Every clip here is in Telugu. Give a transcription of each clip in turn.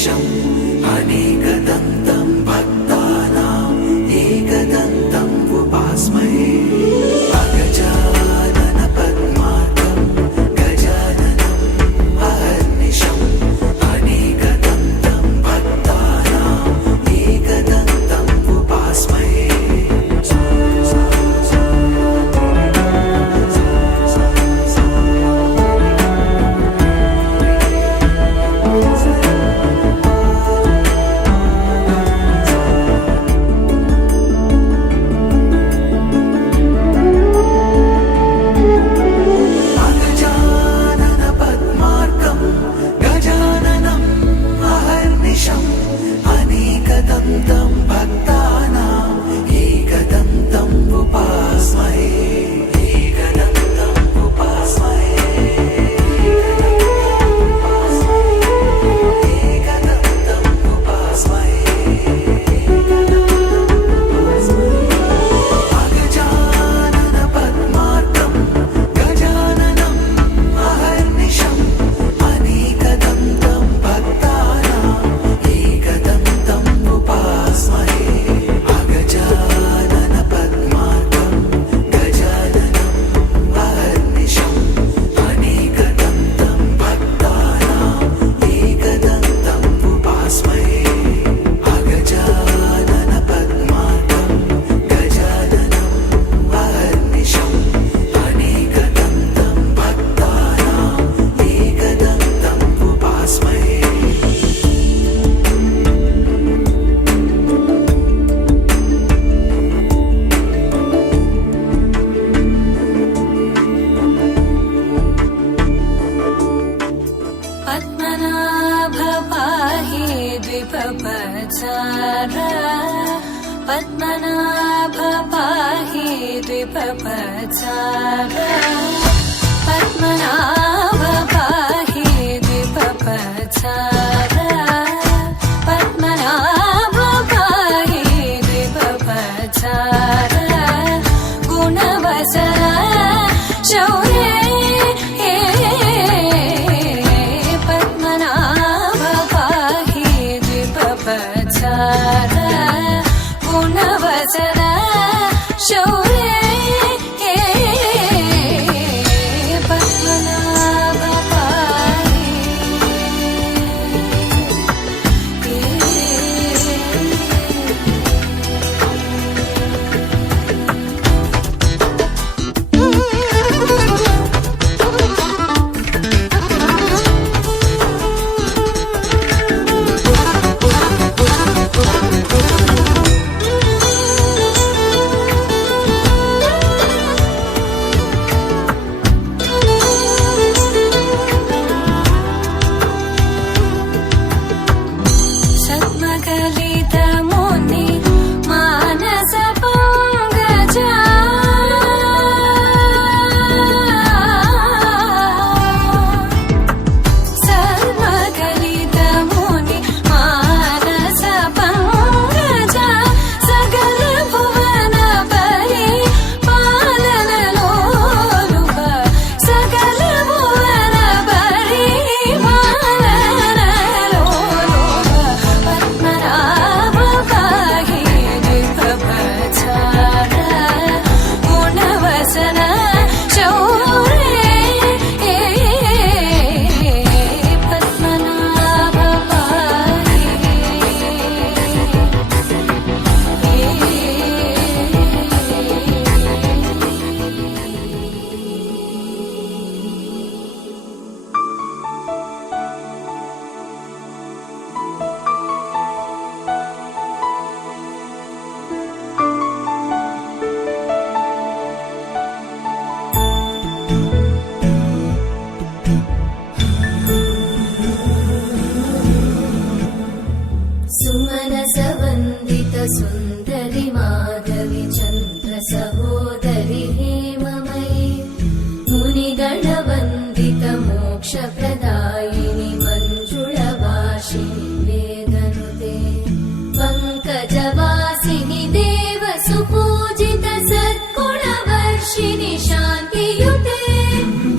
अहर्निशम् अनेकदन्तं भक्तानाम् एकदन्तम् उपास्महे अगजानन पद्मार्कं गजाननम् अहर्निशम् अनेकदन्तं भक्तानाम् एकदन्तम् उपास्महे एकदन्तं भक्तानाम् एकदन्तम् उपास्महे एकदन्तम् उपास्महे एकदन्तम् उपास्महे अगजानन पद्मार्कं गजाननम् अहर्निशम् अनेकदन्तं भक्तानाम् एकदन्तम् उपास्महे अगजानन पद्मार्कं गजाननम् अहर्निशम् अनेकदन्तं भक्तानाम् एकदन्तम् उपास्महे अगजानन पद्मार्कं गजाननम् अहर्निशम् अनेकदन्तं भक्तानाम् एकदन्तम् उपास्महे पद्मनाभ पाहि द्विपपचार पद्मनाभ पाहि द्विपपचार पद्मनाभ पाहि द्विपपचार पद्मनाभ पाहि द्विपपचार गुणवचन शौर्ये पद्मनाभ पाहि द्विपपचार गुणवचन शौर्ये पद्मनाभ पाहि सद्मकलितमुनि मानस पङ्कजा सद्मकलितमुनि मानस पङ्कजा सकल भुवन परि पालन लोलुप सकल भुवन परि पालन लोलुप पद्मनाभ पाहि द्विपपचार गुणवचन शौर्ये पद्मनाभ पाहि सुमनसवन्दित सुन्दरि माधवि चन्द्र सहोदरि हेममयि मुनिगणवन्दित मोक्षप्रदायिनि मञ्जुळवासिनि वेदनुते पङ्कजवासिनि देव सुपूजित सद्गुणवर्षिणि शान्तियुते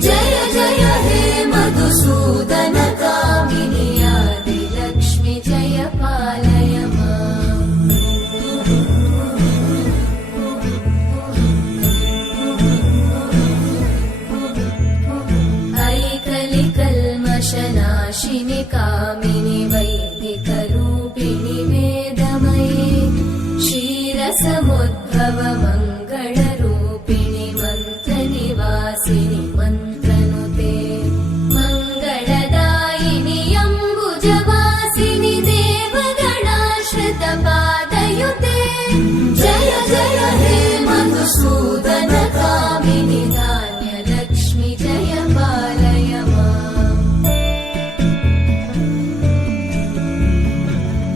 जय जय हे मधुसूदन कामिनि आदिलक्ष्मि नाशिनि कामिनि वैदिकरूपिणि वेदमये क्षीरसमुद्भव मङ्गलरूपिणि मन्त्रनिवासिनि मन्त्रनुते मङ्गलदायिनि अम्बुजवासिनि देवगणाश्रितपादयुते जय जय हे मधुसूदन कामिनि धान्यलक्ष्मि जय पालय माम्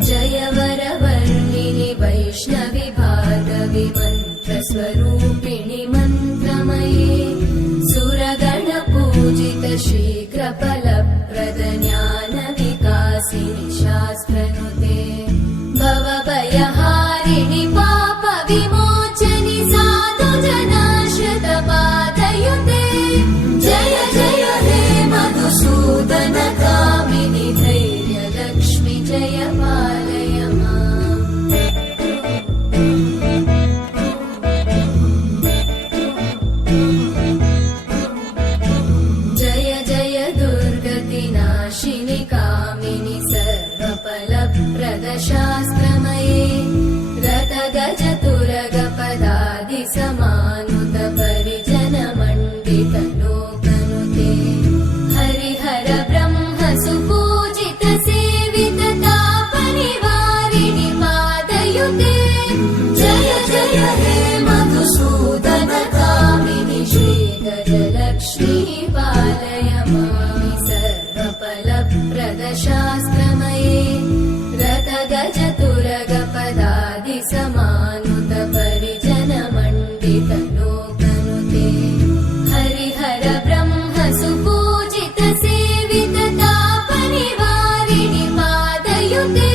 जय वरवर्णिनि वैष्णवि भार्गवि मन्त्रस्वरूपिणि मन्त्रमये सुरगणपूजित शीघ्रफलप्रद ज्ञानविकासिनि शास्त्रनुते भवभयहारिणि पापविमोचनि साधुजनाश्रितपादयुते जय जय हे मधुसूदन कामिनि धैर्यलक्ष्मि जय पालय माम् जय जय दुर्गतिनाशिनि कामिनि सर्वफलप्रदशास्त्रमये रथगजतुरगपदादिसमानुत परिजनमण्डितलोकनुते हरिहर ब्रह्म सुपूजित सेवित तापनिवारिणि पादयुते जय जय हे मधुसूदन कामिनि श्रीगजलक्ष्मी पालय मामि सर्वफलप्रदशास्त्रमये रथगजतुरगपदादिसमानुत परिजनमण्डितलोकनुते हरिहर ब्रह्म सुपूजित सेवित तापनिवारिणि पादयुते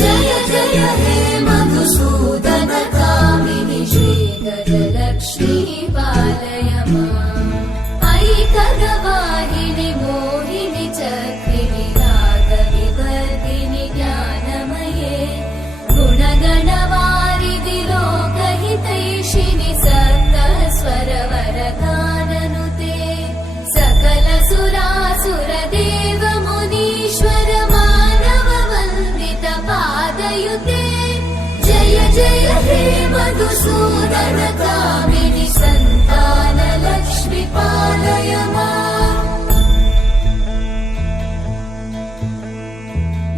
जय जय हे मधुसूदन कामिनि श्रीगजलक्ष्मी पालय माम् ऐकगवाहिनि मोहिनि चक्रिणि रागविवर्धिनि ज्ञानमये गुणगणवारिधि लोकहितैषिणि सप्तस्वरवरगाननुते सकलसुरासुरदेव मुनीश्वर मानववन्दित पादयुते जय जय हे मधुसूदन कामिनि सन्तानलक्ष्मि पालय माम्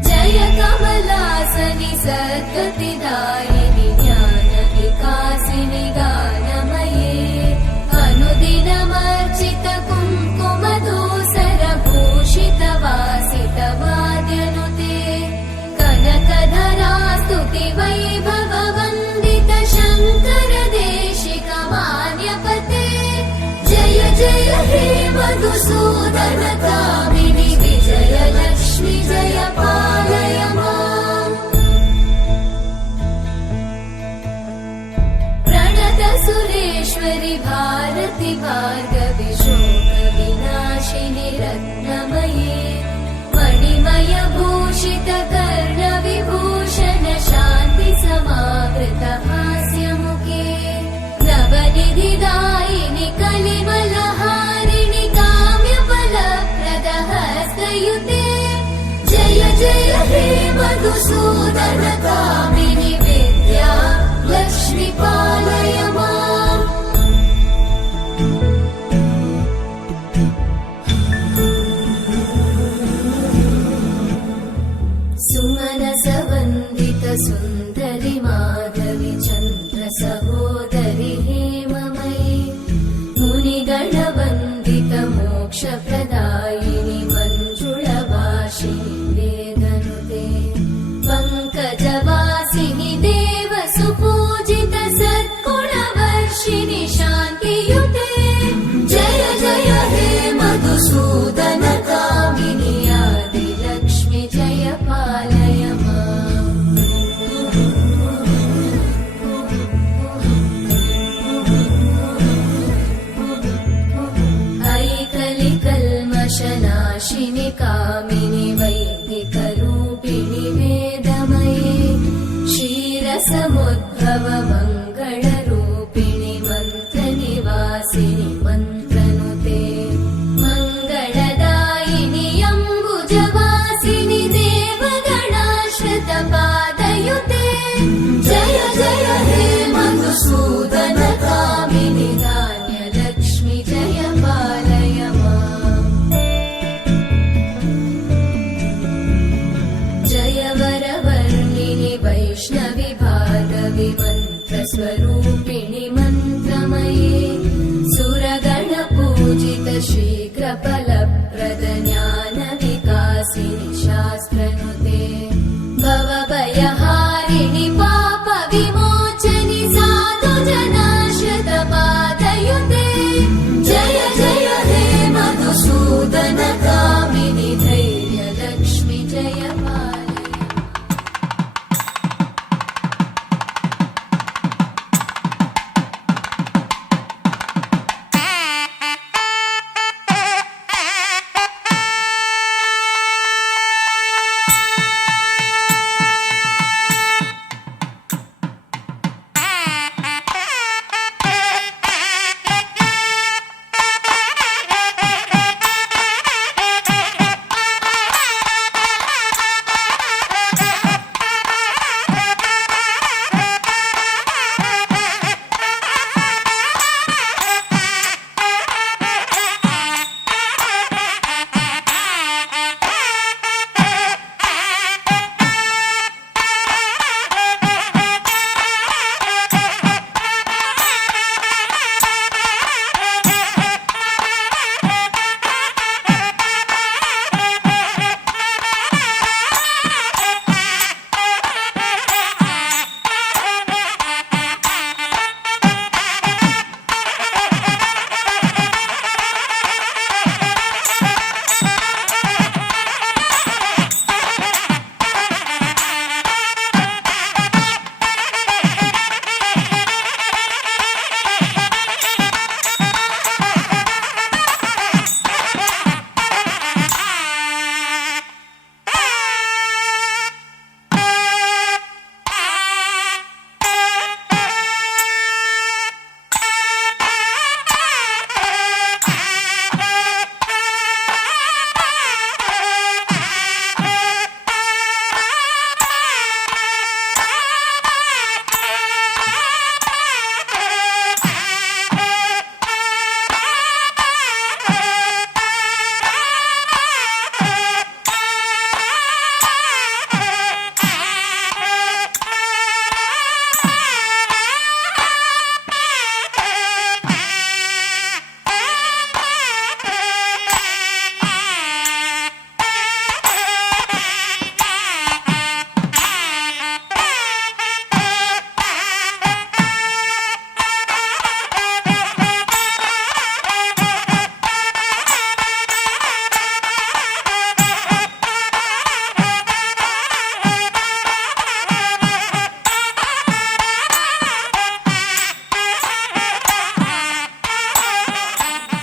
जय कमलासनि सद्गतिदायिनि ज्ञानविकासिनि गानमये अनुदिनमर्चित कुङ्कुमधूसरभूषितवासित वाद्यनुते कनकधरा स्तुति वैभववन्दित शङ्कर देशिक मान्यपते जय जय हे मधुसूदन कामिनि विजयलक्ष्मि जय पालय माम् प्रणत सुरेश्वरि भारति भार्गवि शोकविनाशिनि रत्नमये मणिमय भूषित कर्णविभूषण शान्ति समावृत हास्यमुखे नवनिधिदायिनि कलिमलहारिणि काम्यफलप्रद हस्तयुते जय जय हे मधुसूदन कामिनि विद्या लक्ष्मि पालय माम् सुमनसवन्दित सुन्दरि माधवि चन्द्र सहोदरि हेममयि मुनिगणवन्दित मोक्षप्रदायिनि मञ्जुळवासिनि वेदनुते पङ्कजवासिनि देव सुपूजित सद्गुणवर्षिणि शान्तियुते जय जय हे मधुसूदन कामिनि आदिलक्ष्मि जय पालय माम् ऐकलिकल्मषनाशिनि कामिनि वैदिकरूपिणि वेदमये क्षीरसमुद्भव मङ्गलरूपिणि मन्त्रनिवासिनि मन्त्रनुते मङ्गलदायिनि अम्बुजवा मूर्तिमन्त्रस्वरूपिणि मन्त्रमये सुरगणपूजित शीघ्रफलप्रद ज्ञानविकासिनि शास्त्रनुते भवभयहारिणि पापविमोचनि साधुजनाश्रितपादयुते जय जय हे मधुसूदनकामिनि धैर्यलक्ष्मि जयपालय।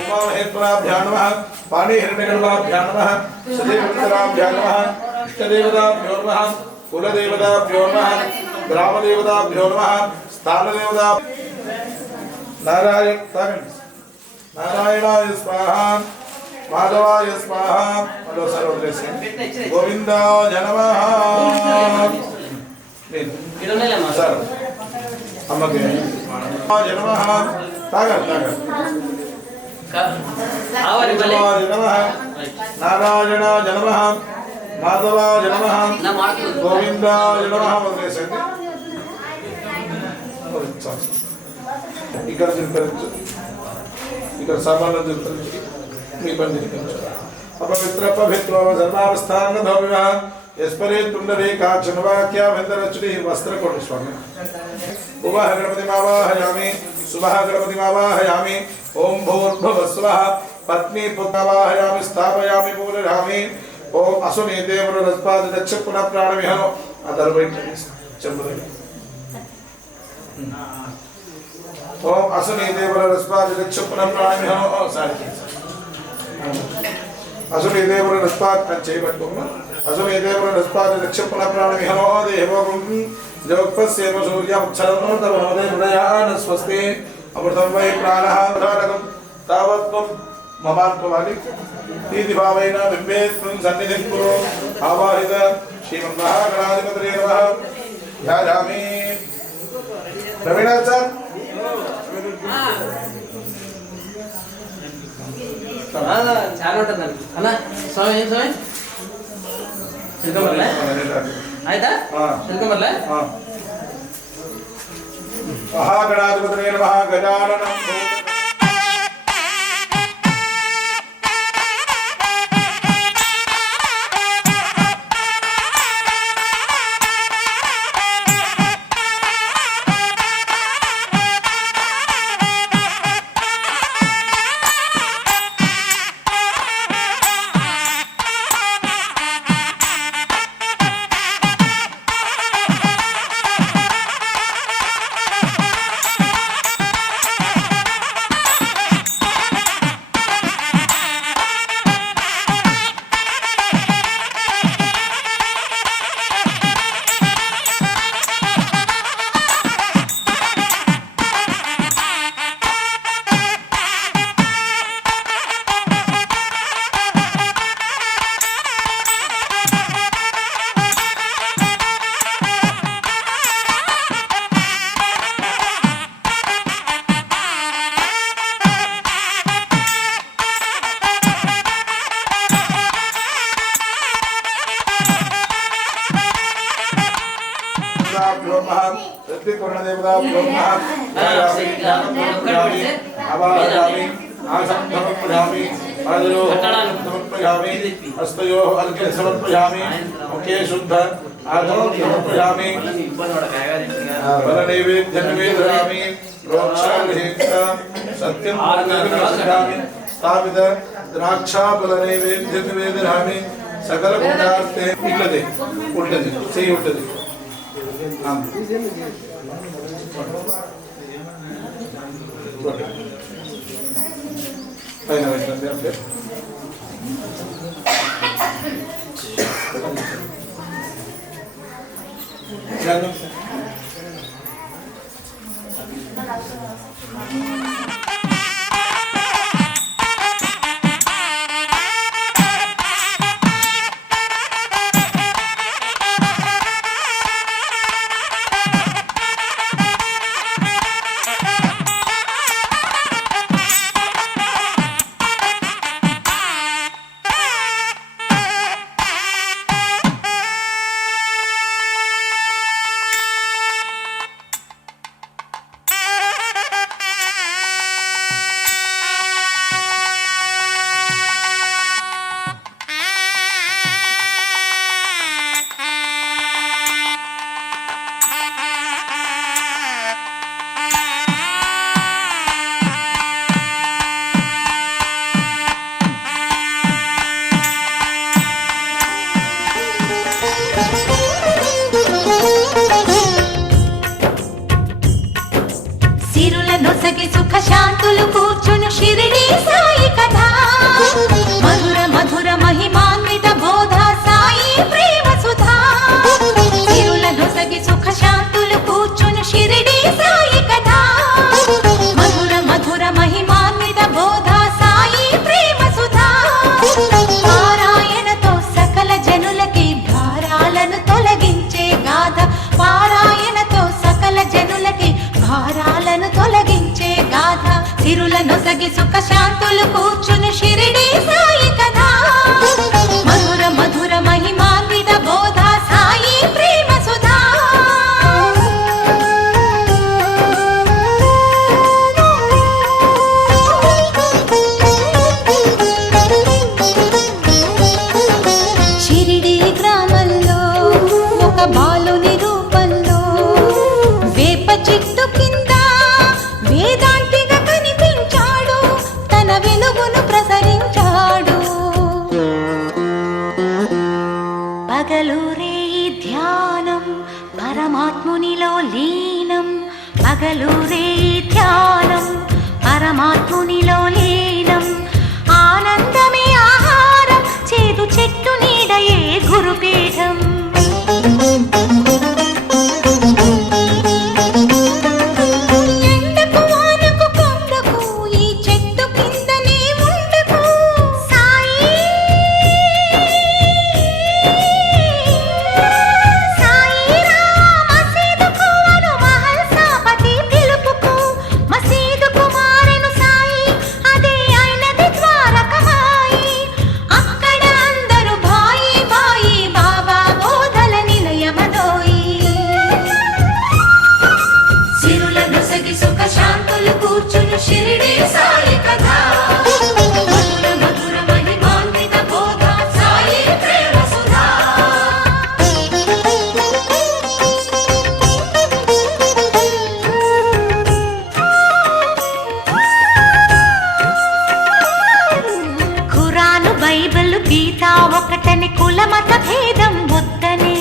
उमामहेश्वराभ्यां नमः पाणिहिरण्यगर्भाभ्यां नमः सदेवतराभ्यां नमः इष्टदेवताभ्यो नमः कुलदेवताभ्यो नमः ग्रामदेवताभ्यो नमः स्थानदेवता नारायणाय स्वाहा माधवाय स्वाहा गोविंदाय नमः सर अम्मके नमः तागर नारायणाय नमः माधवाय नमः गोविंदाय नमः ఇక్కడ సామాన్లు జరుగుతుంది మీ పని అపవిత్ర పవిత్ర సర్వావస్థాన భవ్య యస్పరే తుండరేకాక్షణవాక్య వెందరచుడి వస్త్రకోటి స్వామి ఉవహ గణపతి మావాహయామి శుభః గణపతి మావాహయామి ఓం భూర్భువస్వః పత్ని పుత్రవాహయామి స్థాపయామి పూరయామి ఓం అసుని దేవర రస్పాద దక్ష పునః ప్రాణమిహనో అదర్వైట్ చెంబురే ओम असुनी देवर रस्पाद दक्ष पुनः प्राणमिहनो सारी असुनी देवर रस्पाद अंचे बटुम असुनी देवर रस्पाद दक्ष पुनः प्राणमिहनो देवगुं जोगपस्येव सूर्यं क्षरनो तवनोदे हृदयान स्वस्ति अमृतं वै प्राणः धारकं तावत्त्वं ममात्मवानि इति भावेन बिम्बेत्वं सन्निधिं कुरु आवाहित श्रीमन्महागणाधिपतये नमः ध्यायामि रवीणाचार्य చాలా ఉంటుంది అన్న స్వామి ఏం స్వామి చిలకమర్లే ఆಯ್ತಾ చిలకమర్లే महागणाधिपतये नमः गजाननं हस्तयोः अर्घ्यं समर्पयामि मुखे शुद्ध आचमनं समर्पयामि फलनैवेद्यं निवेदयामि प्रोक्षागृहीत्वा सत्यं समर्पयामि स्थापित द्राक्षाफलनैवेद्यं निवेदयामि सकल पूजार्थे इल्लदे उल्टदे सेहि उल्टदे పైన పెట్టండి అంటే నొసగి సుఖ శాంతులు కూర్చును షిరిడి సాయి కథ మధుర మధుర మహిమాన్విత బోధ సాయి ప్రేమ సుధా సిరుల నొసగి సుఖ శాంతులు కూర్చును షిరిడి సాయి కథ మధుర మధుర మహిమాన్విత బోధ సాయి ప్రేమ సుధా పారాయణతో సకల జనులకి భారాలను తొలగించే గాథ పారాయణతో సకల జనులకి భారాలను తొలగించే గాథ సిరుల నొసగి సుఖ శాంతులు కూర్చును షిరిడి సాయి కథ మధుర మధుర మహిమాన్విత బోధ సాయి ప్రేమ సుధా షిరిడి గ్రామంలో ఒక బాలుని రూపంలో వేప చెట్టు కింద వేదాంతిగా కనిపించాడు తన వెలుగును ప్రసరించాడు పగలూరే ధ్యానం పరమాత్మునిలో లీనం పగలూరే ధ్యానం పరమాత్మునిలో లీనం ఆనందమే ఆహారం చేదు చెట్టు నీడయే గురుపీఠం ఎండకు వానకు కొండకు ఈ చెట్టు కిందనే ఉండకు సాయి మసీదుకు అను మహల్సాపతి పిలుపుకు మసీదుకు మారెను సాయి అదే అయినది ద్వారకమాయి కుల మత భేదం వద్దనే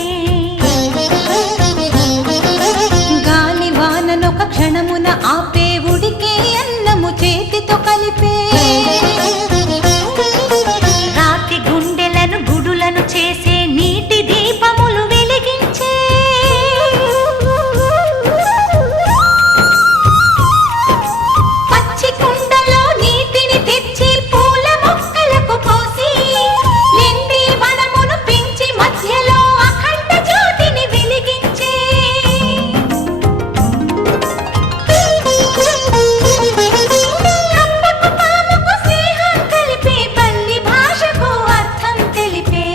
గాలి వాననొక క్షణమున ఆపే ఉడికే అన్నము చేతితో కలిపే రాతి గుండెలను గుడులను చేసే నీటి దీపములు వెలిగించే పచ్చి కుండలో నీటిని తెచ్చి పూల మొక్కలకు పోసి లెండి వనమును పెంచి మధ్యలో అఖండ జ్యోతిని వెలిగించే కప్పకు పాముకు స్నేహం కలిపే పల్లి భాషకు అర్థం తెలిపే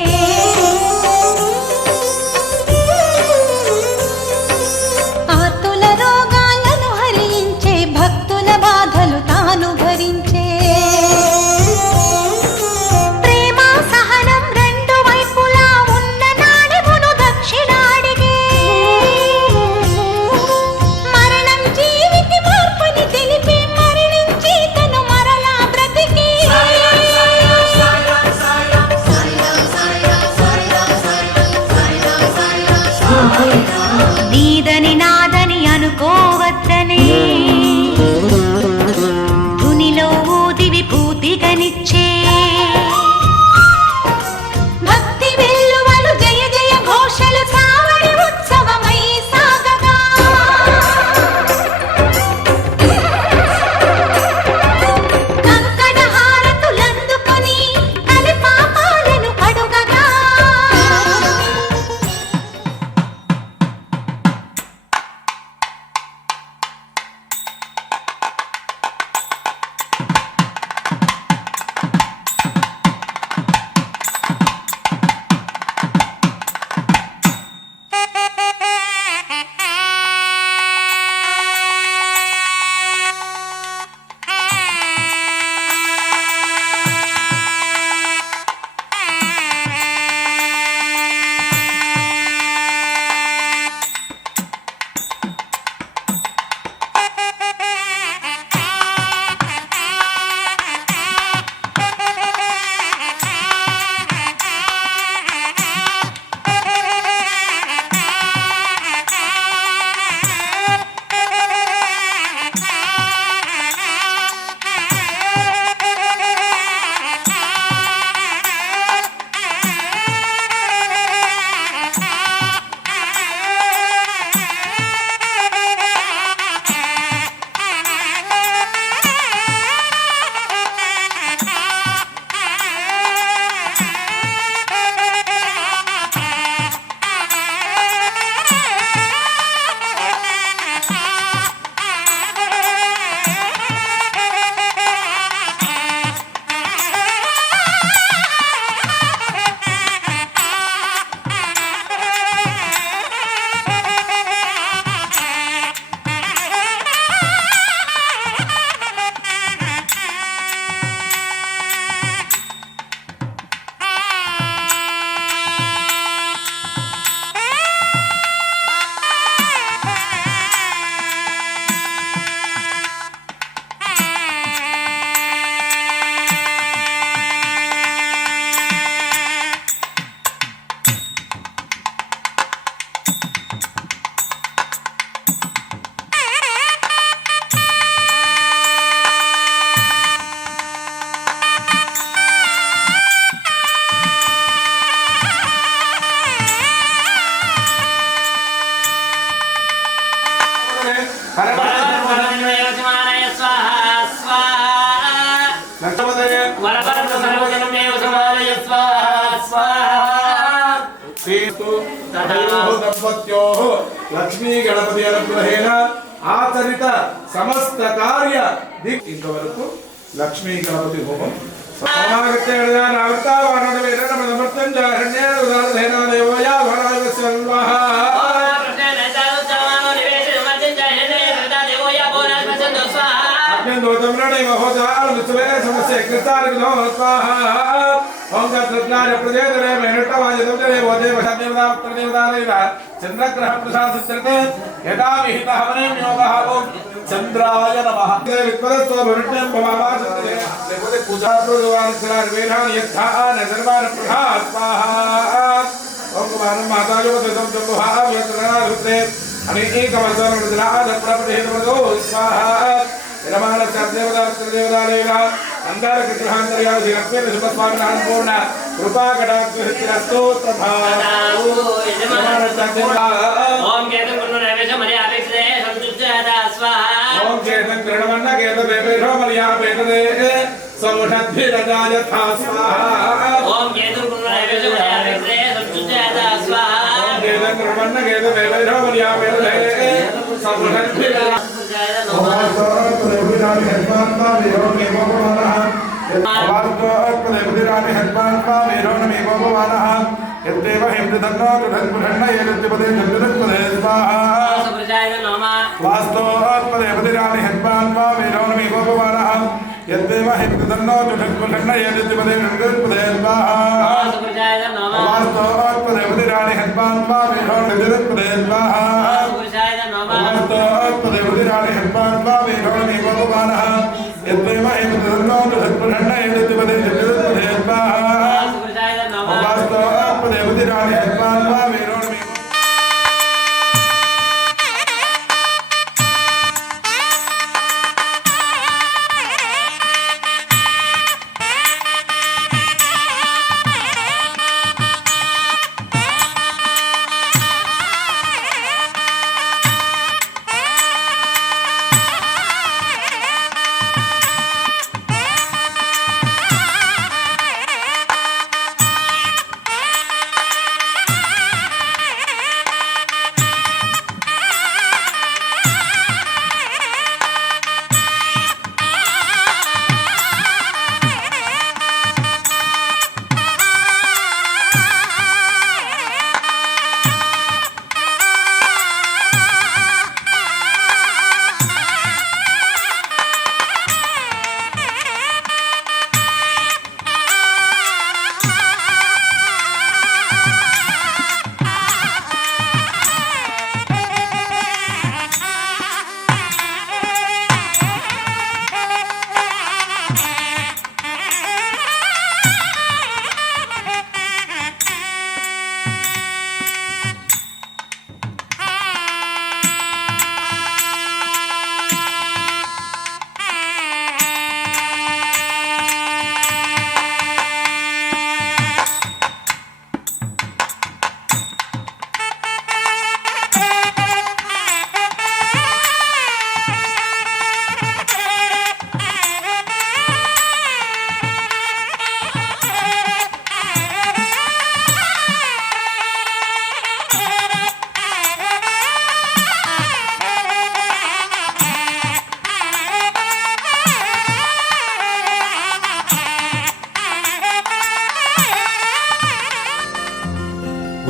ఆర్తుల రోగాలను హరించే భక్తుల బాధలు తాను భరించే ప్రేమ సహనం రెండు వైపులా ఉన్న నాడెమును దక్షిణాడిగే మరణం జీవికి మార్పుని తెలిపే మరణించి తను మరలా బ్రతికే నీదని నాదని అనుకోవద్దనే ధునిలో ఊది విభూతిగనిచ్చే భక్తి వెల్లువలు జయ జయ ఘోషలు సావడి ఉత్సవమై సాగగా కంకణ హారతులందుకొని కలి పాపాలను కడుగగా దంపత్యోః లక్ష్మీ గణపతి అనుగ్రహేణ ఆచరిత సమస్త కార్య దిక్ ఇంతవరకు లక్ష్మీ గణపతి హోమం చంద్రగ్రహ ప్రసాద యథా విహిత హవనే యోగః చంద్రాయ నమః విక్రమస్వ భరుణ్యం భవావాసతే లేకపోతే పూజా ప్రోదవాన్ సర్వేధాన్ యథా నజర్వాన ప్రధాస్వాహ नमस्ते अनेकवसनं दिलादप्रपदेवदो स्वाहा विरमाणस्यदेवदादेवदादेवा अंधारकृतहान्तर्यावधिरत्वेन शुभस्वामिनां पूर्ण कृपाकटाक्षसिद्धिरस्तु तथा ओम केतन गुरु नैवेश मरे आवेशे संतुष्टता स्वाहा ओम केतन कृणवन्न केतवेवेशो मर्या पेतदे समुषद्भिरजायथा स्वाहा ओम केतन गुरु नैवेश मरे आवेशे संतुष्टता स्वाहा ओम केतन कृणवन्न केतवेवेशो मर्या पेतदे समुषद्भिरजायथा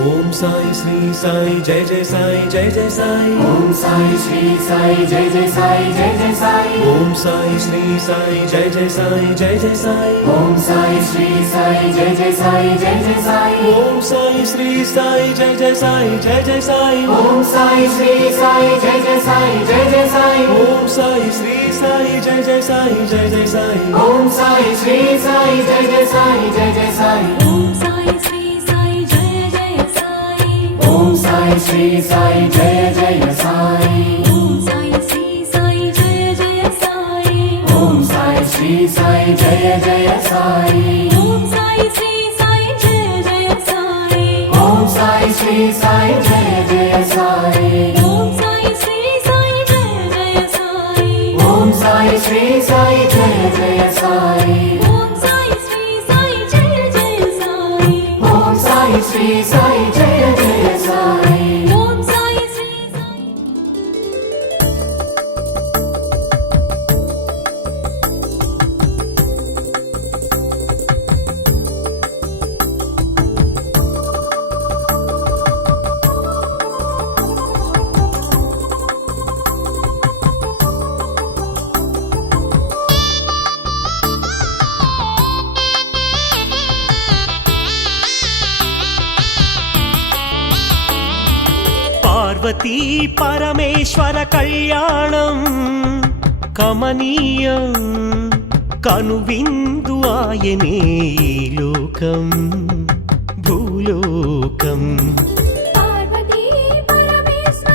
ओम साई श्री साई जय जय साई जय जय साई ओम साई श्री साई जय जय साई जय जय साई ओम साई श्री साई जय जय साई जय जय साई ओम साई श्री साई जय जय साई जय जय साई ओम साई श्री साई जय जय साई जय जय साई ओम साई श्री साई जय जय साई जय जय साई ओम साई श्री साई जय जय साई जय जय साई ओम साई श्री साई जय जय साई जय जय साई ओम साई श्री साई जय जय साई ओम साई श्री साई जय जय साई ओम साई श्री साई जय जय साई ओम साई श्री साई जय जय साई ओम साई श्री साई जय जय साई ओम साई श्री साई जय जय साई ओम साई श्री साई जय जय साई ओम साई श्री साई जय जय साई ओम साई श्री साई जय जय साई ओम साई श्री साई जय जय साई ओम साई श्री साई పార్వతీ పరమేశ్వర కళ్యాణం కమనీయం కనువిందు ఆయనే ఈ లోకం భూలోకం పార్వతీ పరమేశ్వర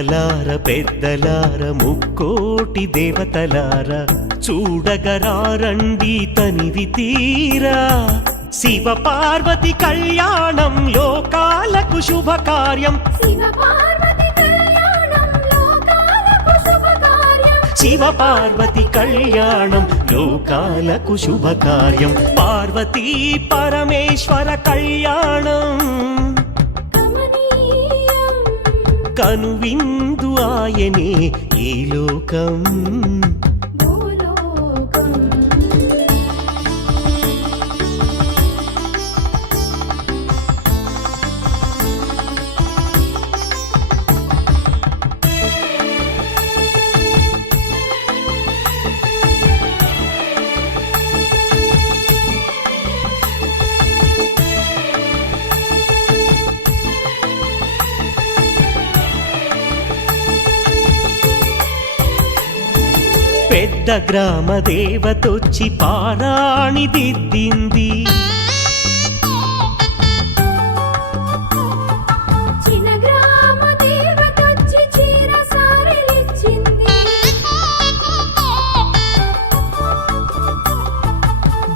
చిన్నలార పెద్దలార ముక్కోటి దేవతలార చూడగరారండి తనివి తీరా శివ పార్వతి కళ్యాణం లోకాలకు శుభకార్యం శివ పార్వతి కళ్యాణం లోకాలకు శుభకార్యం శివ పార్వతి కళ్యాణం లోకాలకు శుభకార్యం పార్వతీ పరమేశ్వర కళ్యాణం కమనీయం కనువిందు ఆయనే ఈ లోకం భూలోకం పెద్ద గ్రామ దేవతొచ్చి పారాణి దిద్దింది చిన్న గ్రామ దేవతొచ్చి చీర సారెలిచ్చింది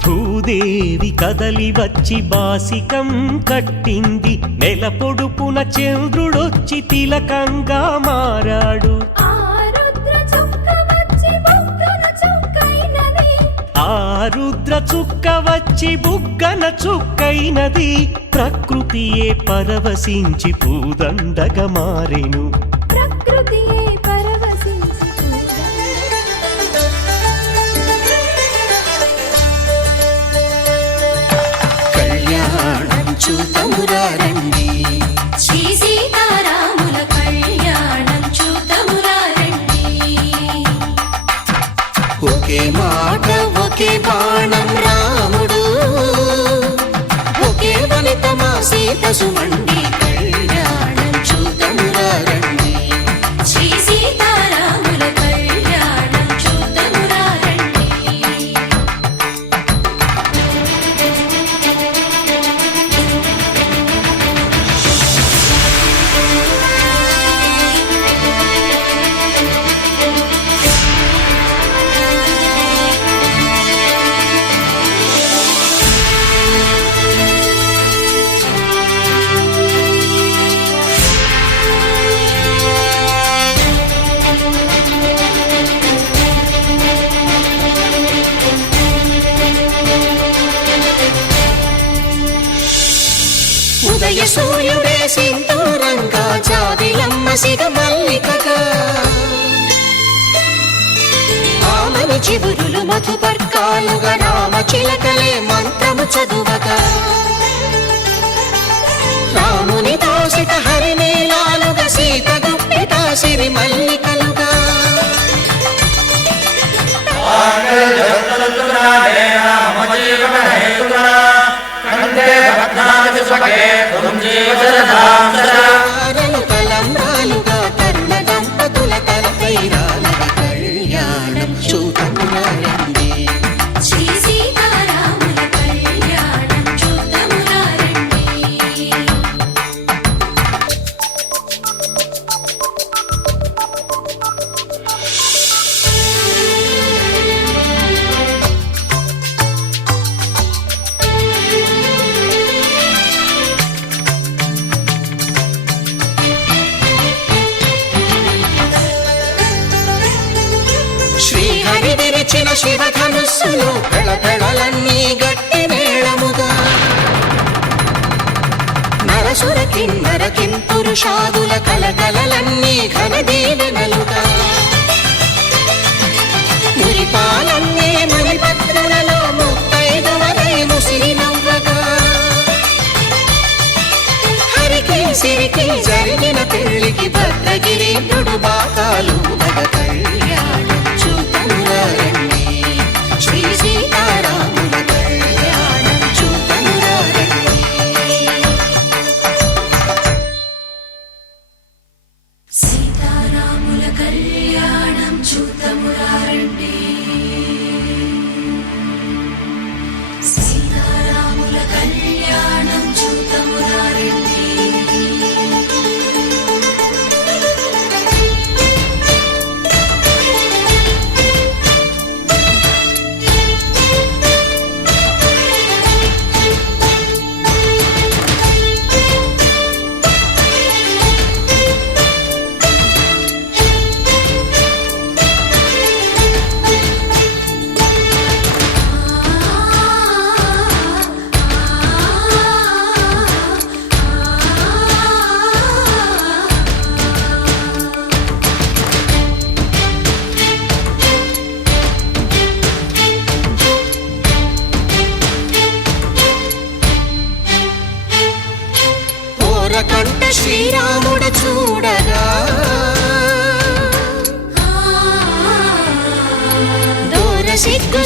భూదేవి కదలి వచ్చి బాసికం కట్టింది నెల పొడుపున చంద్రుడొచ్చి తిలకంగా మారాడు ఆ రుద్ర చుక్క వచ్చి బుగ్గన చుక్కైనది ప్రకృతియే పరవశించి పూదండగా మారెను ప్రకృతియే పరవశించి కళ్యాణం చూతమురారండి శ్రీ సీతారాముల కళ్యాణం చూతమురారండి ఒకే మాట ఒకే బాణం రాముడు ఒకే వనిత మా సీత సుమండి కళ్యాణం చూతమురారండి శ్రీ సీతారాముల కళ్యాణం చూతమురారండి ఉదయ సూర్యుడే సింధూరంగా జాబిలమ్మ సిగ మల్లికగా ఆమని చివురులు మధుపర్కాలుగా రామ చిలకలే మంత్రము చదువగా రాముని దోసిట హరినీలాలుగా సీత గుప్పిట సిరి మల్లికలుగా తలంబ్రాలుగా తరుణ దంపతుల తలపైరాలగా కళ్యాణం చూతమురారండి శ్రీ సీతారాముల కళ్యాణం చూతమురారండి శ్రీహరి విరిచిన శివధనుస్సులు పెళపెళలన్నీ గట్టి మేళముగా నరసుర కిన్నర కింపురుషాదుల కలకలలన్నీ ఘన దీవెనలుగా మురిపాలన్నీ మణిపత్రులలో ముత్తైదువలై ముసిరి నవ్వగా హరికి సిరికి జరిగిన పెళ్లికి భద్రగిరీంద్రుడు బాకాలు మగ కళ్యాణం చూతమురారండి శ్రీ సీతారాముల కళ్యాణం చూతమురారండి సీతారాముల కళ్యాణం చూతమురారండి సీతారాముల కళ్యాణం చూతమురారండి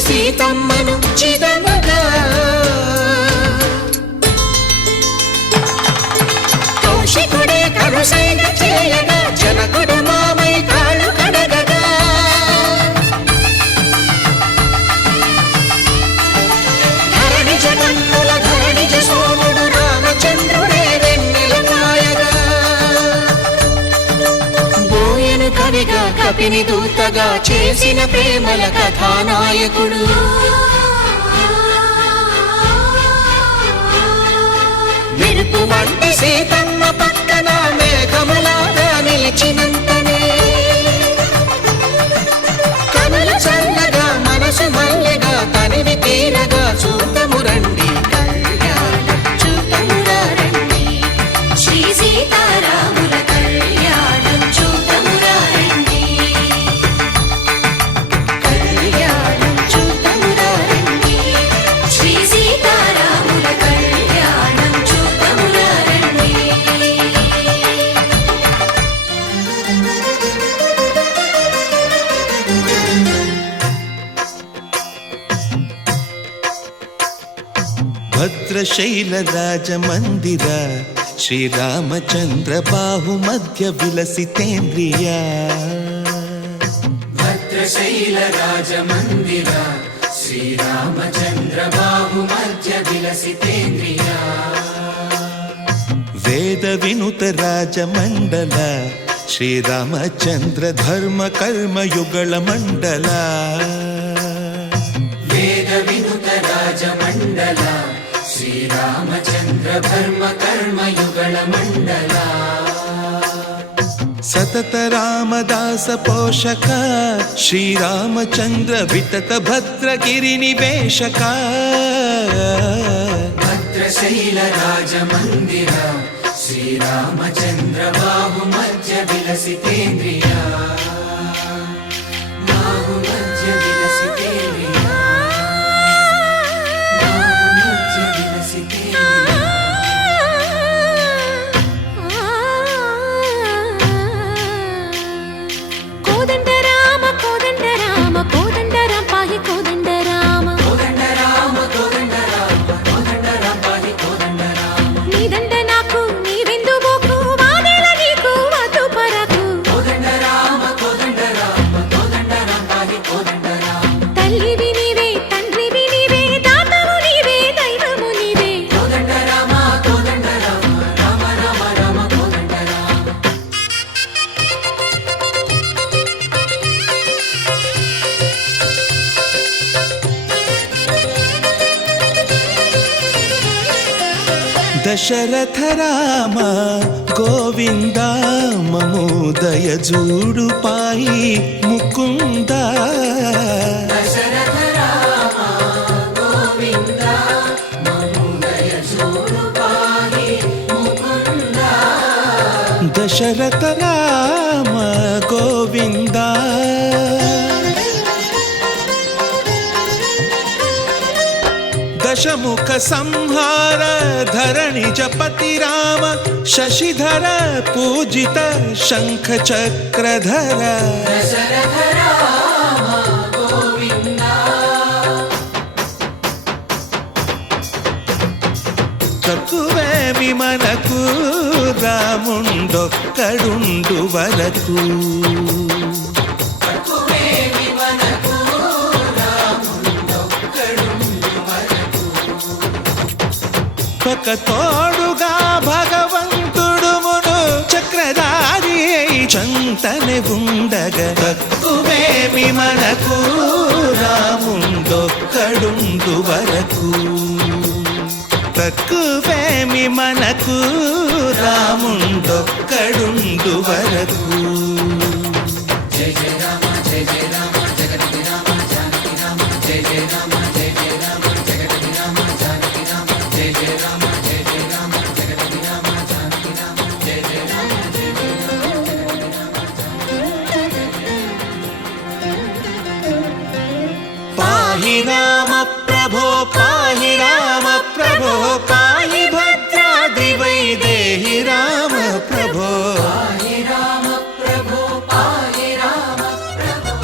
సీతమ్మను చిదమగా కౌశికుడే కరుసైన చేయగా జనకుడు మామై కాళ్ళు కడగగా ధరణి జగన్నుల ధరణిజ సోముడు రామచంద్రుడే వెన్నెల కాయగా బోయను కవిగా కపిని దూతగా చేసిన ప్రేమల కథానాయకుడు మెరుపు వంటి సీతమ్మ పక్కన మేఘములాగా నిలిచినంతనే కనుల చల్లగా మనసు మల్లెగా తనివి తీరగా చూతము రండి కళ్యాణం చూతమురా రండి శ్రీ సీతారాముల కళ్యాణం చూతమురా రండి కళ్యాణం చూతమురా రండి శ్రీ సీతారాముల కళ్యాణం చూతమురా రండి భద్రశైల రాజమందిర శ్రీరామచంద్ర బాహుమధ్య విలసితేంద్రియ భద్రశైల రాజమందిర శ్రీరామచంద్ర బాహుమధ్య విలసితేంద్రియ వేద వినుత రాజమండల శ్రీరామచంద్ర ధర్మ కర్మయుగళ మండల వేద వినుత రాజమండల శ్రీరామచంద్ర ధర్మ కర్మయుగళ మండల సతత రామదాస పోషక శ్రీరామచంద్ర వితత భద్రగిరి నివేశక భద్రశైల రాజమందిర శ్రీరామచంద్ర బాహుమధ్య విలసితేంద్రియ బాహుమధ్య విలసితేంద్రియ బాహుమధ్య విలసితేంద్రియ కోదండ రామ కోదండ రామ కోదండ రామ పాహి కోదండ రామ కోదండ రామ కోదండ రామ కోదండ రామ పాహి కోదండ రామ నీదండ నాకు నీవెందు బోకు వాదేల నీకు వద్దు పరకు కోదండ రామ కోదండ రామ కోదండ రామ పాహి కోదండ రామ తల్లివి నీవే తండ్రివి నీవే దాతవు నీవే దైవము నీవే కోదండ రామ కోదండ రామ రామ రామ రామ కోదండ రామ దశరథ రామ గోవింద మమోదయ జూడు పాయి ముకుంద దశరథ రామ గోవింద మముదయ చూడు పాహి ముకుంద దశరథ రామ గోవింద దశముఖ సంహార ధరణి జపతి రామ శశిధర పూజిత శంఖ చక్రధర దశరథ రామ గోవింద తక్కువేమి మనకు రాముండొక్కడుండు వరకు తక్కువేమి మనకు రాముండొక్కడుండు వరకు ఒక తోడుగా భగవంతుడు మును చక్రధారి చంతనే ఉండగ తక్కువేమి మనకు రాముండొక్కడుండు వరకు తక్కువేమి మనకు రాముండొక్కడుండు వరకు జయ జయ రామ జయ జయ రామ జగతి రామ జానకి రామ జయ జయ రామ జయ జయ రామ జగతి రామ జానకి రామ జయ జయ రామ జయ జయ రామ జగతి రామ జానకి రామ జయ జయ రామ జయ జయ రామ పాహి రామ ప్రభో పాహి రామ ప్రభో పాహి భద్రాద్రి వైదేహి రామ ప్రభో పాహి రామ ప్రభో పాహి రామ ప్రభో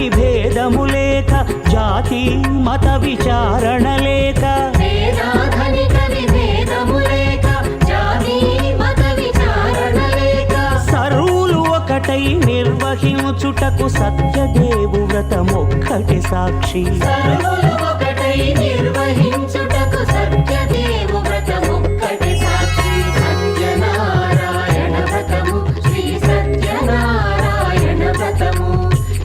విభేదము లేక, జాతి మత విచారణ లేక, వేదాధనిక విభేదము లేక, జాతి మత విచారణ లేక, సర్వులు ఒకటై నిర్వహించుటకు సత్యదేవు వ్రతమొక్కటి సాక్షి. సర్వులు ఒకటై నిర్వహించుటకు సత్యదేవు వ్రతమొక్కటి సాక్షి. సత్యనారాయణ వ్రతము, శ్రీ సత్యనారాయణ వ్రతము,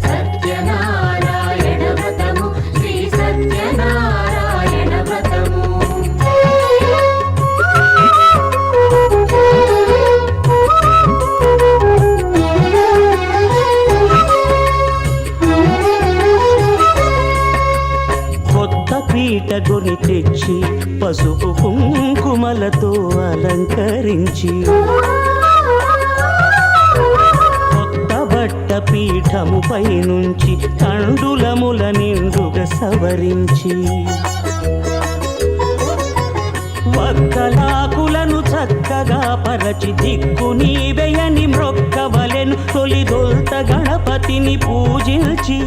సత్యనారాయణ వ్రతము, శ్రీ సత్యనారాయణ వ్రతము. కొత్త పీటగుని తెచ్చి పసుపు కుంకుమలతో అలంకరించి, కొత్త బట్ట పీఠముపై నుంచి తండులముల నిండుగా సవరించి, వక్కలాకులను చక్కగా పరచి దిక్కు నీవెయని మ్రొక్కవలెను. తొలిదొల్త గణపతిని పూజించి,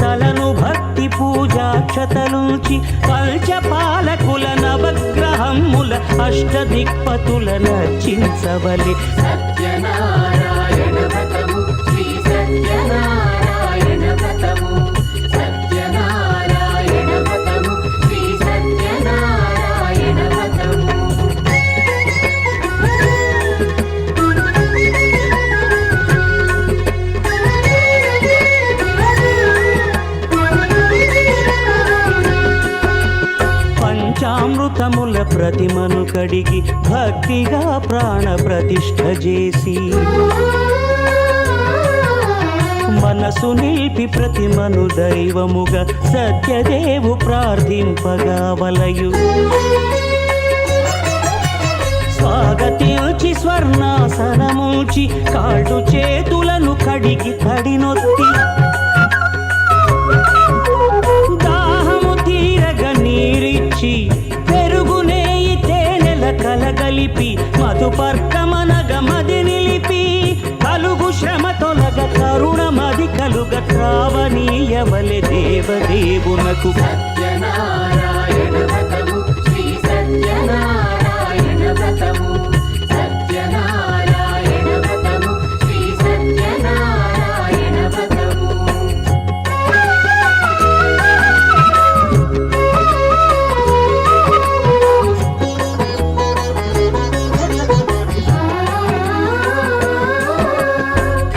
తలను భక్తి పూజాక్షతలుంచి, పంచపాలకుల నవగ్రహముల అష్టదిక్పతుల నర్చించవలె. సత్యనారాయణ వ్రతము, శ్రీ సత్యనారాయణ వ్రతము, సత్యనారాయణ వ్రతము, శ్రీ సత్యనారాయణ వ్రతము. పంచామృతముల ప్రతిమను కడిగి భక్తిగా ప్రాణ ప్రతిష్ఠ చేసి, మనసు నిలిపి ప్రతిమను దైవముగా సత్యదేవు ప్రార్థింపగా వలయు. స్వాగతించి స్వర్ణాసనముంచి, కాళ్ళు చేతులను కడిగి తడినొత్తి, దాహము తీరగ నీరిచ్చి, పెరుగు నేయి తేనెల కలగలిపి, మధుపర్కమనగ మది నిలిపి, కలుగు శ్రమ తొలగ కరుణ మది కలుగ త్రావనీయవలె దేవదేవునకు. సత్యనారాయణ వ్రతము, శ్రీ సత్యనారాయణ వ్రతము, సత్యనారాయణ వ్రతము, శ్రీ సత్యనారాయణ వ్రతము.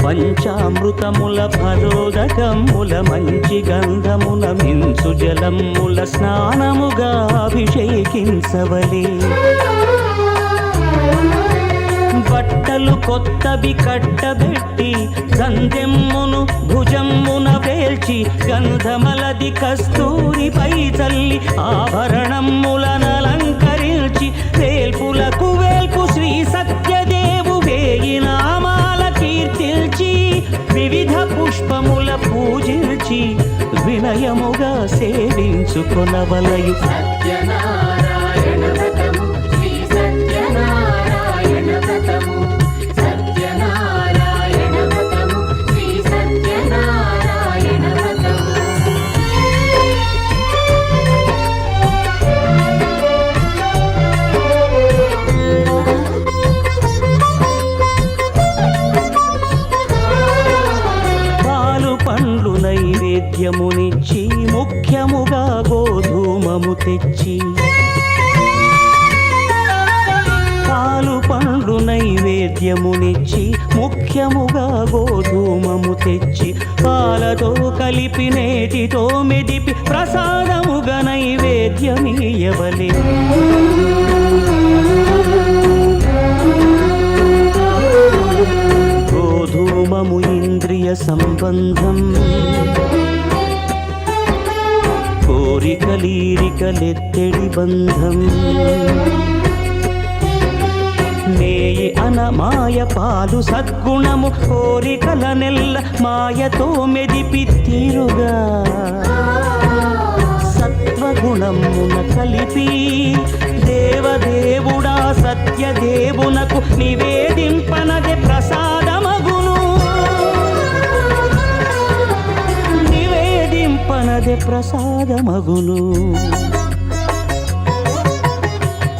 పంచామృతముల ఫలోదకముల మంచి గంధముల మించు జలముల స్నానముగా అభిషేకించవలే. బట్టలు కొత్తవి కట్టబెట్టి, గంధెమ్మును భుజమ్మున వేల్చి, గంధమలది కస్తూరిపై చల్లి, ఆభరణములనలంకరించి, వేల్పులకు వేల్పు శ్రీ సత్యదేవు వేయి నామాల కీర్తిల్చి, వివిధ పుష్పముల పూజించి, వినయముగా సేవించుకొనవలయు. సత్యనారాయణ వ్రతము, శ్రీ సత్యనారాయణ వ్రతము, సత్యనారాయణ వ్రతము, శ్రీ సత్యనారాయణ వ్రతము. పాలు పండ్లు నైవేద్యమునిచ్చి, ముఖ్యముగా గోధూమము తెచ్చి, పాలు పండ్లు నైవేద్యమునిచ్చి, ముఖ్యముగా గోధూమము తెచ్చి, పాలతో కలిపి నేతితో మెదిపి, ప్రసాదముగా నైవేద్యమీయవలే. గోధూమము ఇంద్రియ సంబంధం, కోరికలీరికలెత్తెడి బంధం, నేయి అనమాయ పాలు సద్గుణము, కోరికల నెల్ల మాయతో మెదిపి తీరుగా, సత్వగుణమున కలిపి, దేవదేవుడా సత్యదేవునకు నివేదింపనదే ప్రసాదమగును. నివే కోరినదే ప్రసాదమగును.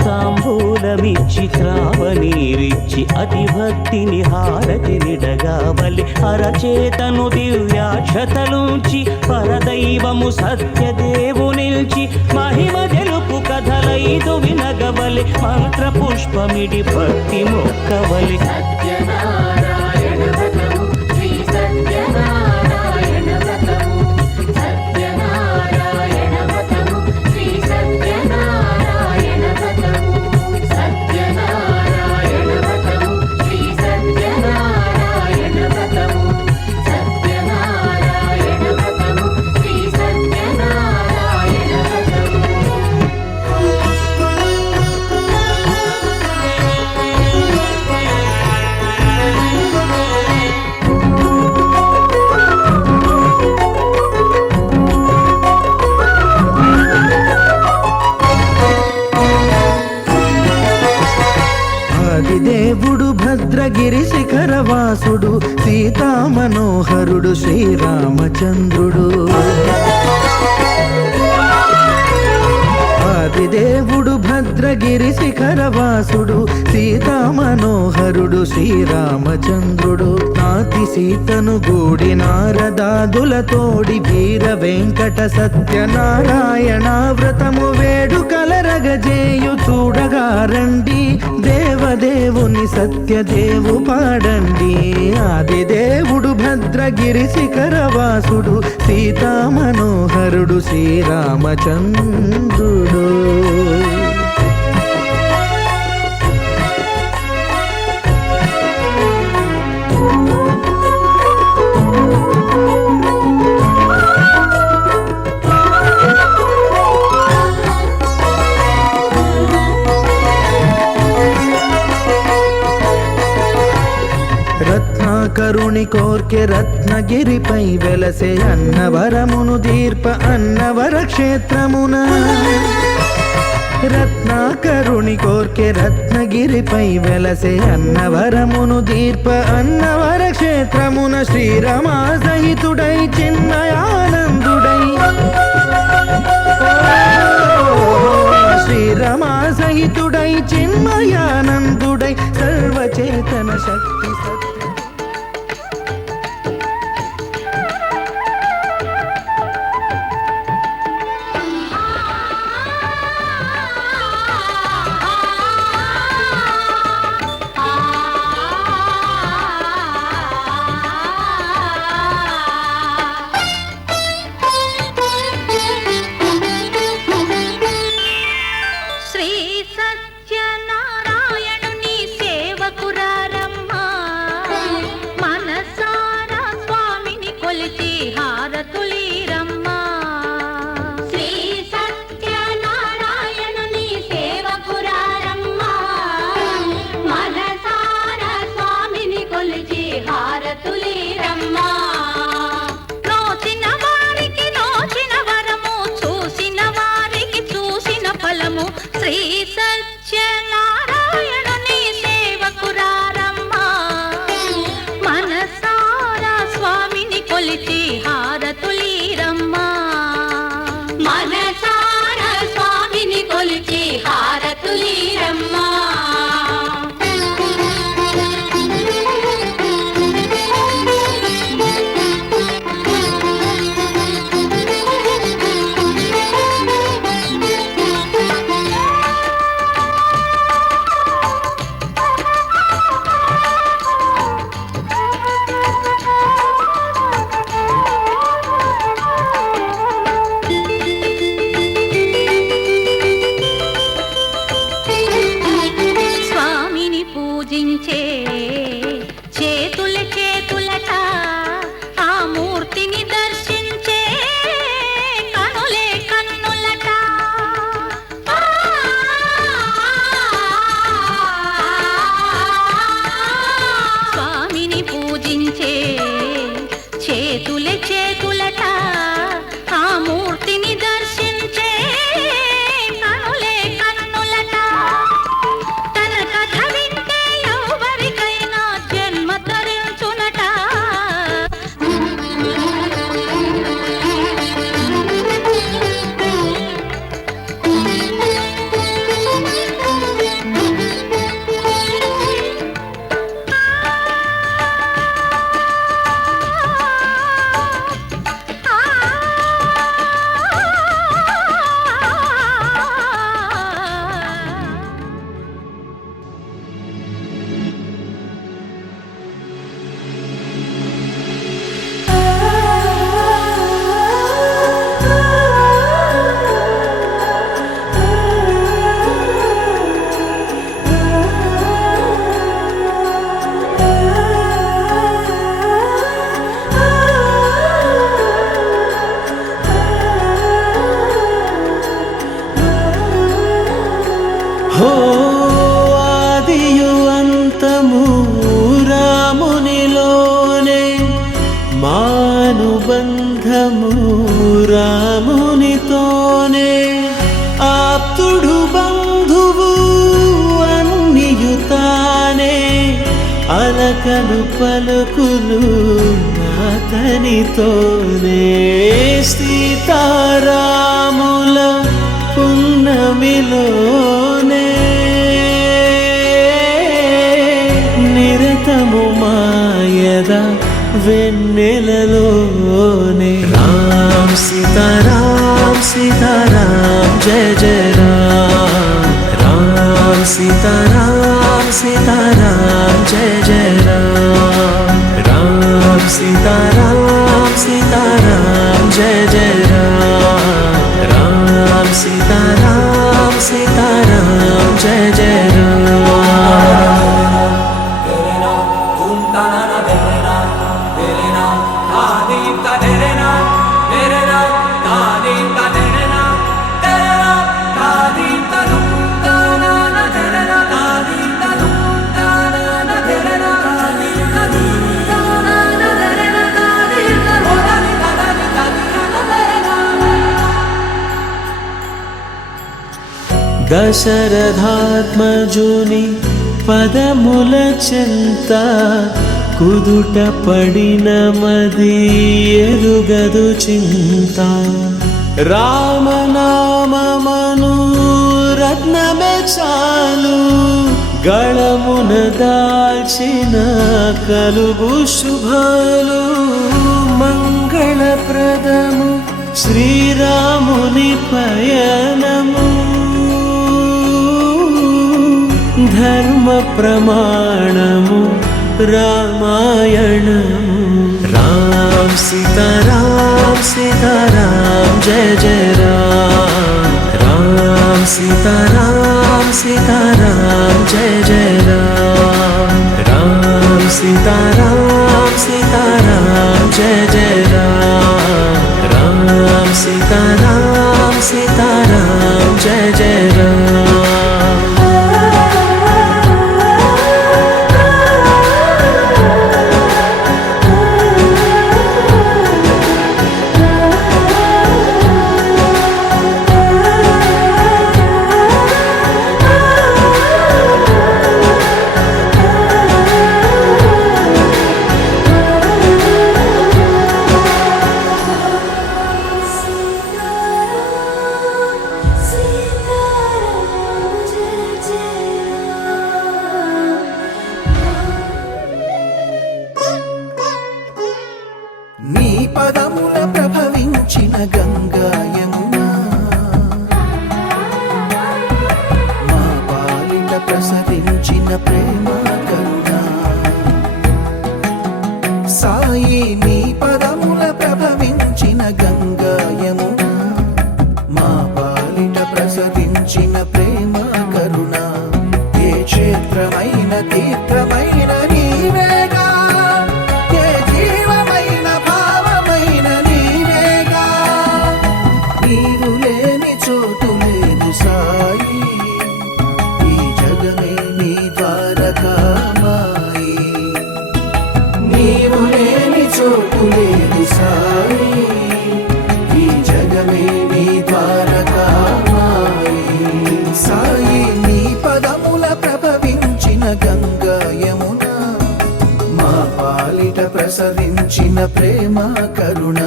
తాంబూలమిచ్చి త్రావనీరిచ్చి అతి భక్తిని హారతినిడగావలి. అరచేతను దివ్యాక్షతలుంచి పరదైవము సత్యదేవునిల్చి మహిమ తెలుపు కథలైదు వినగవలి. మంత్ర పుష్పమిడి భక్తి మొక్కవలి. సత్యనారాయణ వ్రతము శ్రీ సత్యనారాయణ వ్రతము సత్యనారాయణ వ్రతము శ్రీ సత్యనారాయణ వ్రతము సత్యనారాయణ వ్రతము శ్రీ సత్యనారాయణ వ్రతము సత్యనారాయణ వ్రతము శ్రీ సత్యనారాయణ వ్రతము. ఆదిదేవుడు భద్రగిరి శిఖరవాసుడు సీతామనోహరుడు శ్రీరామచంద్రుడు. ఆదిదేవుడు భద్రగిరి శిఖరవాసుడు సీతామనోహరుడు శ్రీరామచంద్రుడు. నాతి సీతను గూడి నారదాదులతోడి వీర వెంకట సత్యనారాయణ వ్రతము వేడుకలరగజేయు చూడగా రండి. దేవదేవుని సత్యదేవు పాడండి. ఆదిదేవుడు భద్రగిరి శిఖరవాసుడు సీతామనోహరుడు శ్రీరామచంద్రుడు. రత్నాకరుని కోర్కె రత్నగిరిపై వెలసే అన్నవరమును దీర్ప అన్నవర క్షేత్రమున. రత్నాకరుని కోర్కె రత్నగిరిపై వెలసే అన్నవరమును దీర్ప అన్నవర క్షేత్రమున. శ్రీరమా సహితుడై చిన్మయానందుడై శ్రీరమా సహితుడై చిన్మయానందుడై సర్వచేతన శక్తి సత్య. శ్రీ సత్యనారాయణుని సేవకురారమ్మా మనసారా స్వామిని కొలిచి హారతులీరమ్మా. శ్రీ సత్యనారాయణుని సేవకురారమ్మా మనసారా స్వామిని కొలిచి హారతులీరమ్మా. నోచిన వారికి నోచిన వరము చూసిన వారికి చూసిన ఫలము. శ్రీ సత్యనారాయణుని సేవకురారమ్మా మనసారా స్వామిని కొలిచి హారతులీరమ్మా. మనసారా స్వామిని కొలిచి హారతులీరమ్మా. స్వామిని పూజించే చేతుల చేతులట ఆ మూర్తిని దర్శించే కనులే కన్నులట. స్వామిని పూజించే చేతుల చేతులట ఆ మూర్తిని దర్శించే కనులే కన్నులట. తన కథ వింటే ఎవరికై నిరతము రామునిలోనే మానుబంధము రామునితోనే ఆప్తుడు బంధువు అన్నియుతానే అలకలు పలుకులు అతనితోనే సీతారాముల పున్నమిలోనే నిరతము మాయద వెన్నెలలోనే రామ్ సీతారామ్ సీతారామ్ జయ జయ రామ్ రామ్ సీతారామ్ సీతారామ్ జయ జయ రామ్ రామ్ సీతారామ్ సీతారామ్ జయ జయ రామ్ రామ్ సీతారామ్ సీతారామ్ జయ జయ రామ్ దశరథాత్మజుని పదముల చెంత కుదుట పడిన మది ఎరుగదు చింత రామనామమను రత్నమే చాలు గళమున దాల్చిన కలుగు శుభాలు మంగళప్రదము శ్రీరాముని పయనము ధర్మ ప్రమాణము రామాయణము రామ్ సీతారామ్ సీతారామ్ జయ జయ రామ్ రామ్ సీతారామ్ సీతారామ్ జయ జయ రామ్ రామ్ సీతారామ్ సీతారామ్ జయ జయ రామ్ రామ్ సీతారామ్ సీతారామ్ జయ జయ రామ్ నీ పదముల ప్రభవించిన గంగా యమునా మా పాలిట ప్రసరించిన ప్రేమ కరుణ సాయి నీ పదముల ప్రభవించిన గంగా యమునా మా పాలిట ప్రసరించిన ప్రేమ కరుణ ఏ క్షేత్రమైన తీర్థమైన నీవేగా ఏ జీవమైన భావమైన నీవేగా నీవు లేని చోటు లేదు సాయి ఈ జగమే నీ ద్వారకామాయి నీవు లేని చోటు లేదు సాయి ఈ జగమే నీ ద్వారకామాయి సాయి నీ పదముల ప్రభవించిన గంగా యమునా మా పాలిట ప్రసరించిన ప్రేమ కరుణ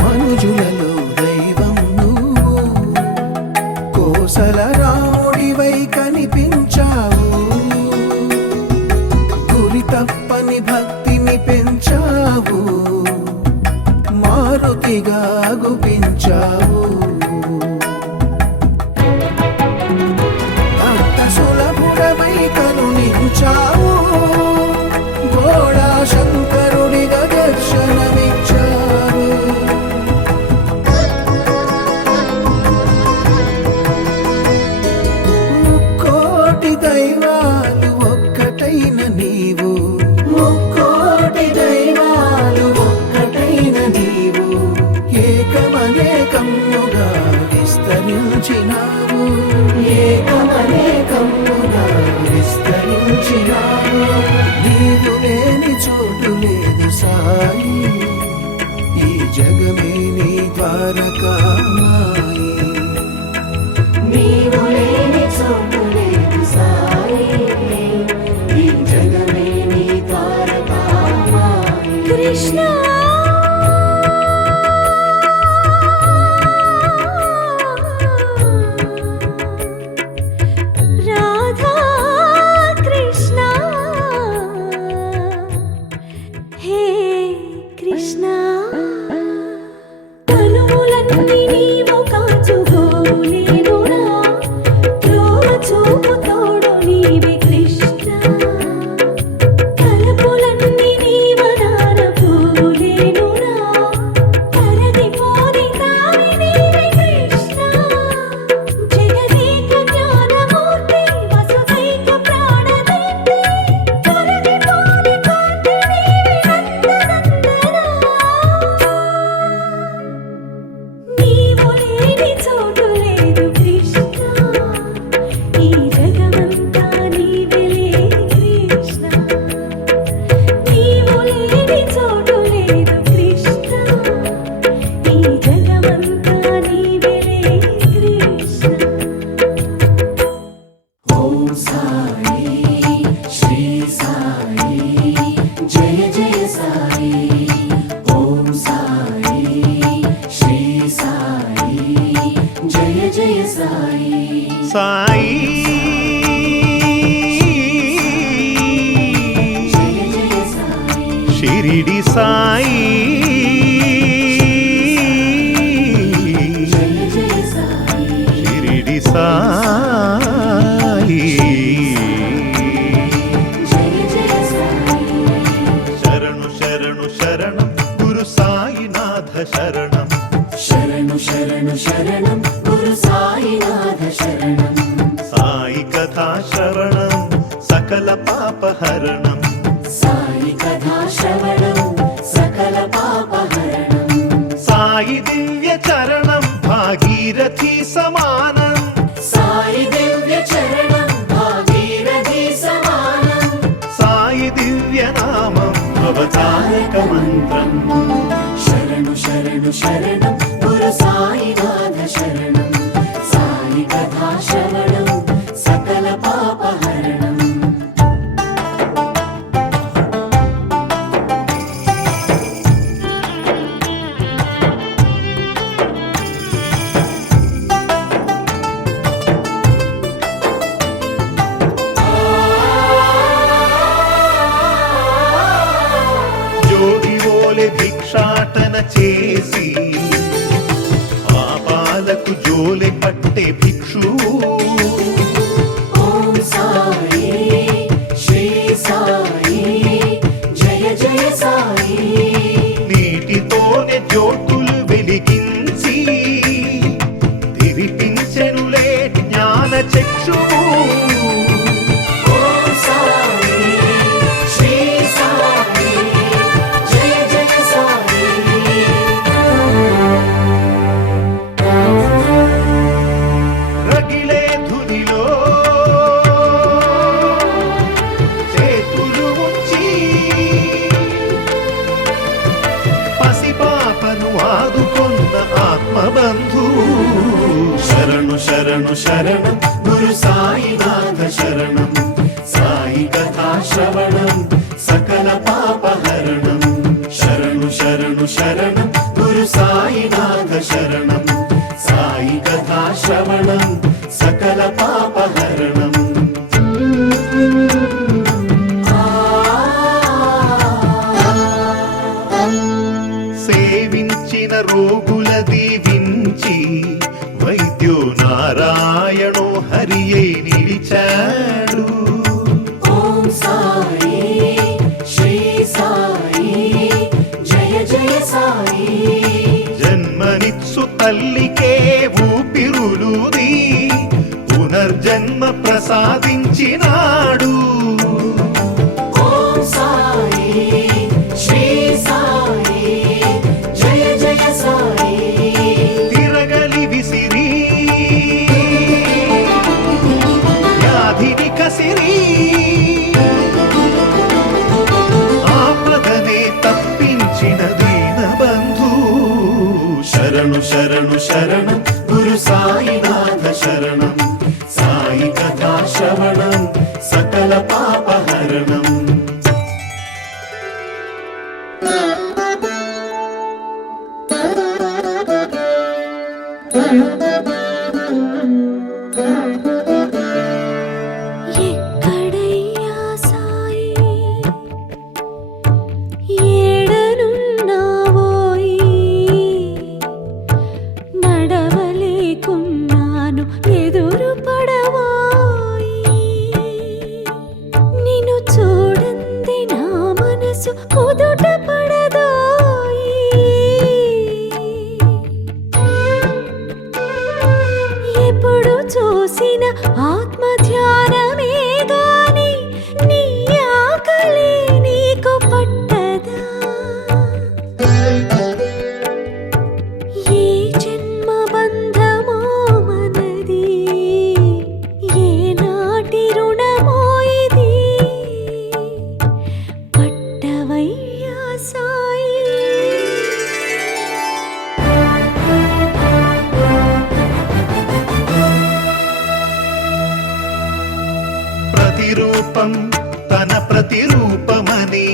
మనుజులలో దైవం నువ్వు కోసల రాముడివై కనిపించావు గురి తప్పని భక్తిని పెంచావు మారుతిగా గుపించావు అంత సులభుడమై కరుణించావు గోడా శంకరుడిగా దర్శనమిచ్చావు. 「あなたの声が聞こえる」「తారకామాయి నీవు లేని చోటు లేదు సాయి ఈ జగమే నీ తారకామాయి కృష్ణ రాధా కృష్ణ హే కృష్ణ తనువులన్నీ నీవు కాచుకోలేనురా త్రోవ చూపు తోడు నీవే కృష్ణ తలపులన్నీ నీవనాన పోలేనురా తరగిపోని తావి నీవే కృష్ణ జగదేక జ్ఞానమూర్తి వసుదైక ప్రాణదీప్తి తరగిపోని కాంతి నీవే నందనందనా నీవు లేని చోటు లేదు కృష్ణ ఈ జగమంతా నీవెలే కృష్ణ నీవు లేని చోటు లేదు కృష్ణ ఈ జగమంతా నీవెలే కృష్ణ ఓం సాయి శ్రీ సాయి జయ జయ సాయి ఓం సాయి శ్రీ సాయి జయ జయ సాయి సాయి జయ జయ సాయి షిరిడి సాయి జయ జయ సాయి షిరిడి సాయి జయ జయ సాయి శరణు శరణు శరణం గురు సాయినాథ శరణం శరణు శరణు శరణం గురు సాయినాథ శరణం సాయి కథా శ్రవణం సకల పాపహరణం సాయి కథా శ్రవణం సకల పాపహరణం సాయి దివ్య చరణం భాగీరథి సమానం సాయి దివ్య చరణం భాగీరథి సమానం సాయి దివ్య నామం భవతారక మంత్రం శరణు శరణు శరణం గురు సాయినాథ శరణం సాయి కథా శ్రవణం సకల పాపహరణం జోగి ఓలె భిక్షాటన చేసి పాపాలకు జోలె పట్టే భిక్షు ఓం సాయి శ్రీ సాయి జయ జయ సాయి నీటితోనే జ్యోతులు వెలిగించి దివిపించెనులే జ్ఞాన చక్షువు ఓం సాయి శ్రీ సాయి జయ జయ సాయి రగిలే ధునిలో చేతులు ఉంచి పసిపాపను ఆదుకొన్న ఆత్మబంధు శరణు శరణు శరణం గురు సాయినాథ శరణం సాయి కథా శ్రవణం సకల పాపహరణం శరణు శరణు శరణం గురు సాయినాథ శరణం సాయి కథా శ్రవణం సకల పాపహరణం సేవించిన రోగుల దీవించి వైద్యో నారాయణో హరియే నిలిచాడు ఓం సాయి శ్రీ సాయి జయ జయ సాయి జన్మనిత్సు తల్లికే ఊపిరులుది పునర్జన్మ ప్రసాదించినాడు ఓం సాయి శ్రీ సాయి జయ జయ సాయి తిరగలి విసిరి వ్యాధిని కసిరి ఆపదనే తప్పించిన దీన బంధు శరణు శరణు కుదుట పడదోయి. ఎప్పుడు చూసిన ఆత్మ ధ్యానమే గాని నీ ఆకలి నీకు పట్టదా? ఏ జన్మ బంధమో మనది, ఏ నాటి రుణమో ఇది, పట్టవయ్యా సాయి. ప్రతిరూపం తన ప్రతిరూపమని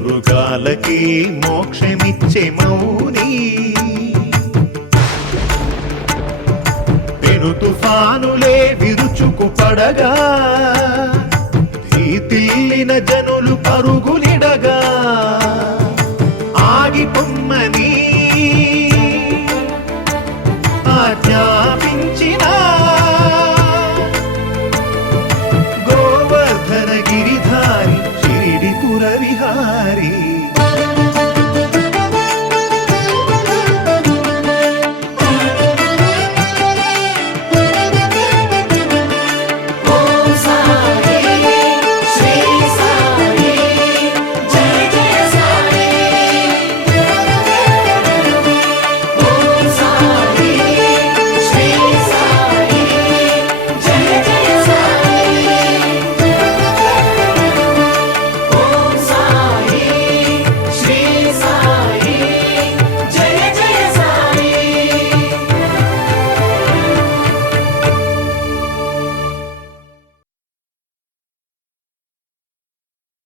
మృగాలకి మోక్షమిచ్చే మౌని. పెను తుఫానులే విరుచుకు పడగా భీతిల్లిన జనులు పరుగులి